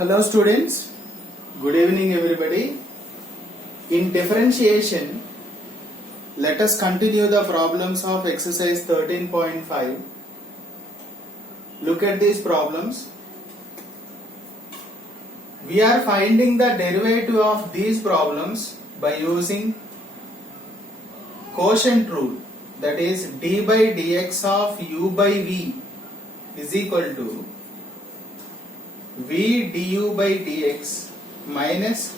Hello students, good evening everybody. In differentiation, let us continue the problems of exercise 13.5. Look at these problems. We are finding the derivative of these problems by using quotient rule, that is d by dx of u by v is equal to v du by dx minus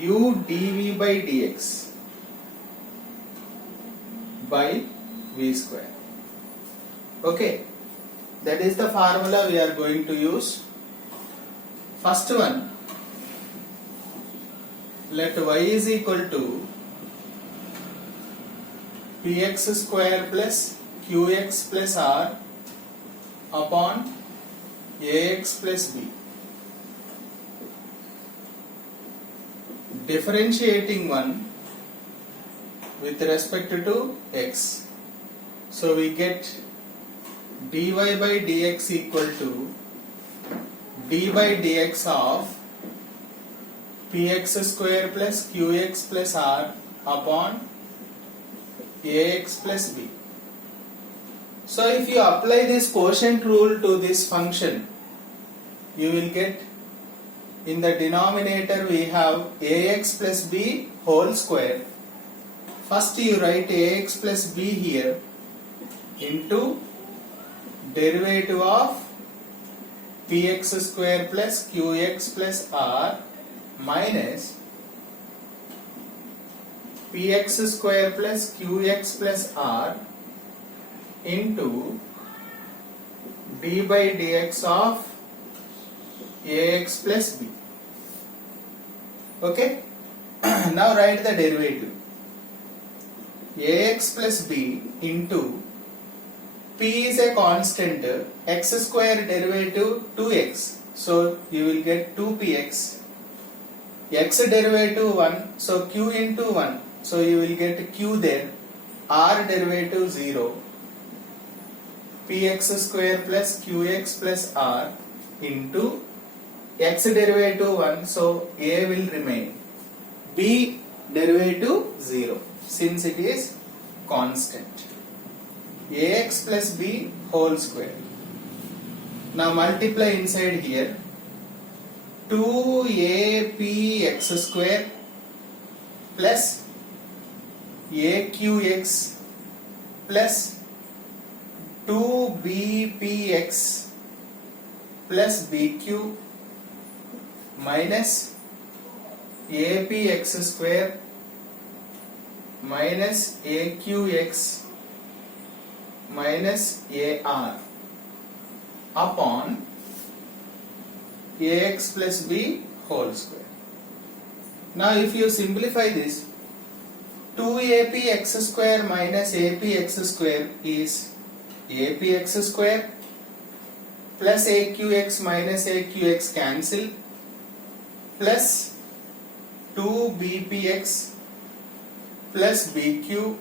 u dv by dx by v square. Okay, that is the formula we are going to use. First one, let y is equal to px square plus qx plus r upon ax plus b. Differentiating one with respect to x. So we get dy by dx equal to d by dx of px square plus qx plus r upon ax plus b. So if you apply this quotient rule to this function, you will get, in the denominator we have ax plus b whole square. First you write ax plus b here into derivative of px square plus qx plus r minus px square plus qx plus r into d by dx of ax plus b. Okay, now write the derivative. Ax plus b into p is a constant, x square derivative 2x, so you will get 2px. X derivative 1, so q into 1, so you will get q there. R derivative 0, px square plus qx plus r into x derivative 1, so a will remain, b derivative 0 since it is constant, ax plus b whole square. Now multiply inside here, 2apx square plus aqx plus 2bpx plus bq minus apx square minus aqx minus ar upon ax plus b whole square. Now if you simplify this, 2apx square minus apx square is apx square plus aqx minus aqx cancel plus 2bpx plus bq,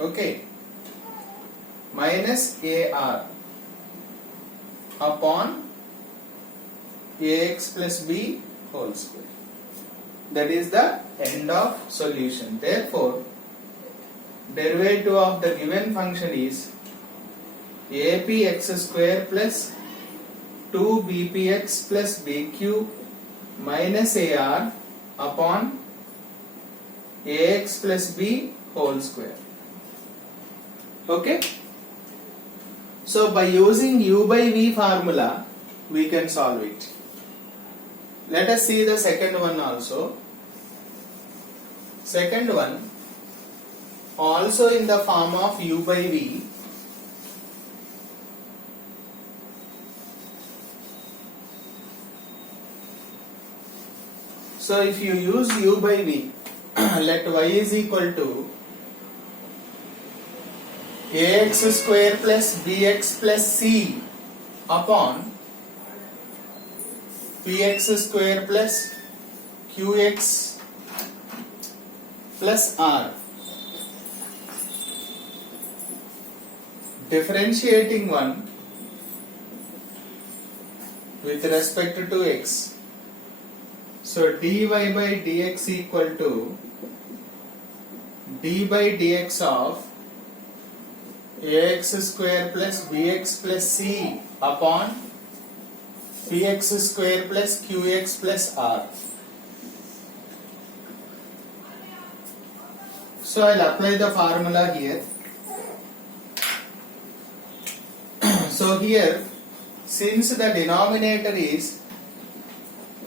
okay, minus ar upon ax plus b whole square. That is the end of solution. Therefore, derivative of the given function is apx square plus 2bpx plus bq minus ar upon ax plus b whole square. Okay? So by using u by v formula, we can solve it. Let us see the second one also. Second one, also in the form of u by v. So if you use u by v, let y is equal to ax square plus bx plus c upon px square plus qx plus r. Differentiating one, with respect to x. So dy by dx equal to d by dx of ax square plus bx plus c upon px square plus qx plus r. So I'll apply the formula here. So here, since the denominator is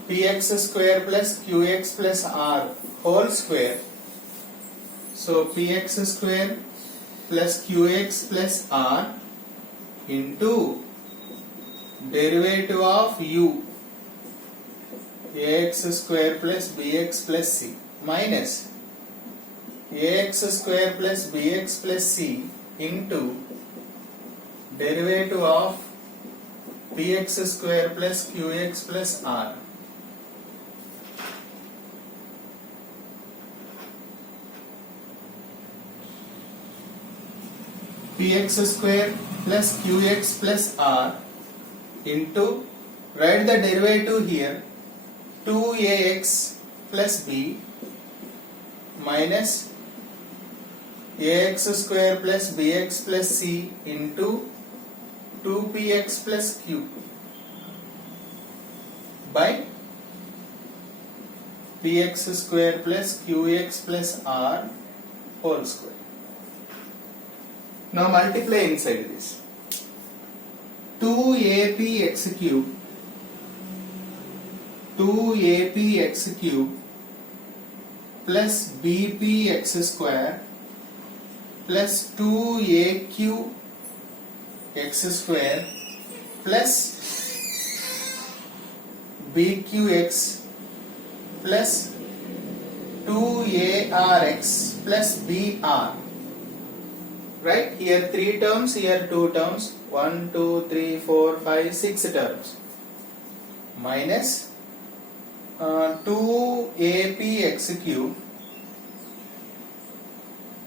px square plus qx plus r whole square, so px square plus qx plus r into derivative of u ax square plus bx plus c minus ax square plus bx plus c into derivative of px square plus qx plus r. Px square plus qx plus r into, write the derivative here, 2ax plus b minus ax square plus bx plus c into 2px plus q by px square plus qx plus r whole square. Now multiply inside this. 2apx cube 2apx cube plus bpx square plus 2aqx square plus bqx plus 2arx plus br. Right, here 3 terms, here 2 terms, 1, 2, 3, 4, 5, 6 terms, minus 2apx cube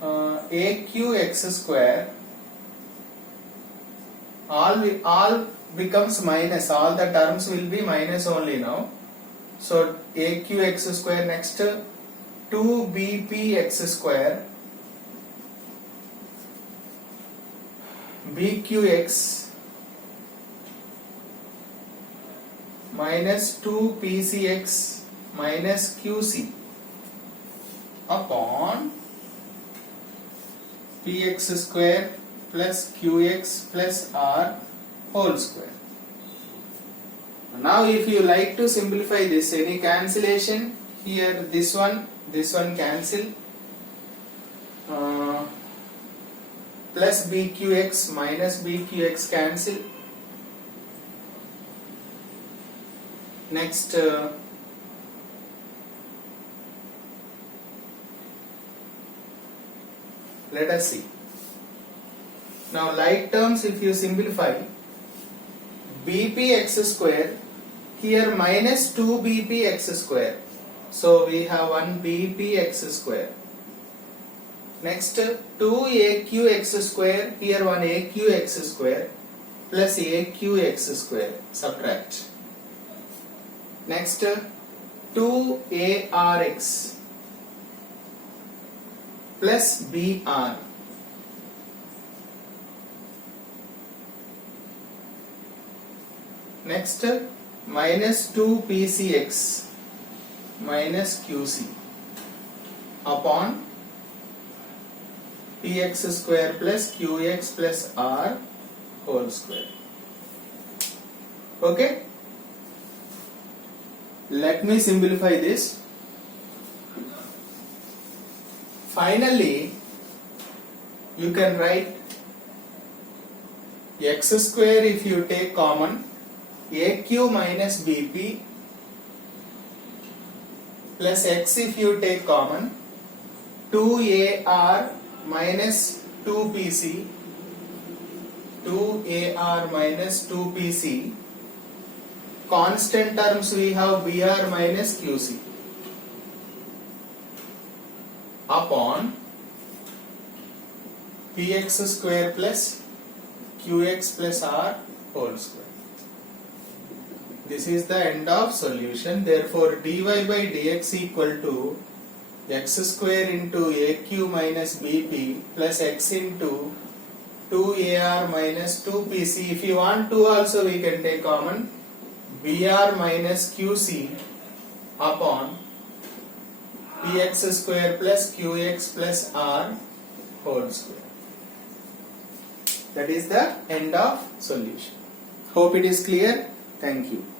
aqx square, all becomes minus, all the terms will be minus only now. So aqx square, next 2bpx square bqx minus 2pcx minus qc upon px square plus qx plus r whole square. Now if you like to simplify this, any cancellation here, this one cancel, plus bqx minus bqx cancel. Next let us see. Now like terms, if you simplify, bpx square, here minus 2bpx square, so we have 1 bpx square. Next 2aqx square, here 1 aqx square plus aqx square, subtract. Next 2arx plus br. Next minus 2pcx minus qc upon px square plus qx plus r whole square. Okay, let me simplify this. Finally you can write x square, if you take common, aq minus bp plus x, if you take common, 2ar minus 2pc, 2ar minus 2pc, constant terms we have br minus qc upon px square plus qx plus r whole square. This is the end of solution. Therefore, dy by dx equal to x square into aq minus bp plus x into 2ar minus 2pc. If you want to also we can take common br minus qc upon px square plus qx plus r whole square. That is the end of solution. Hope it is clear. Thank you.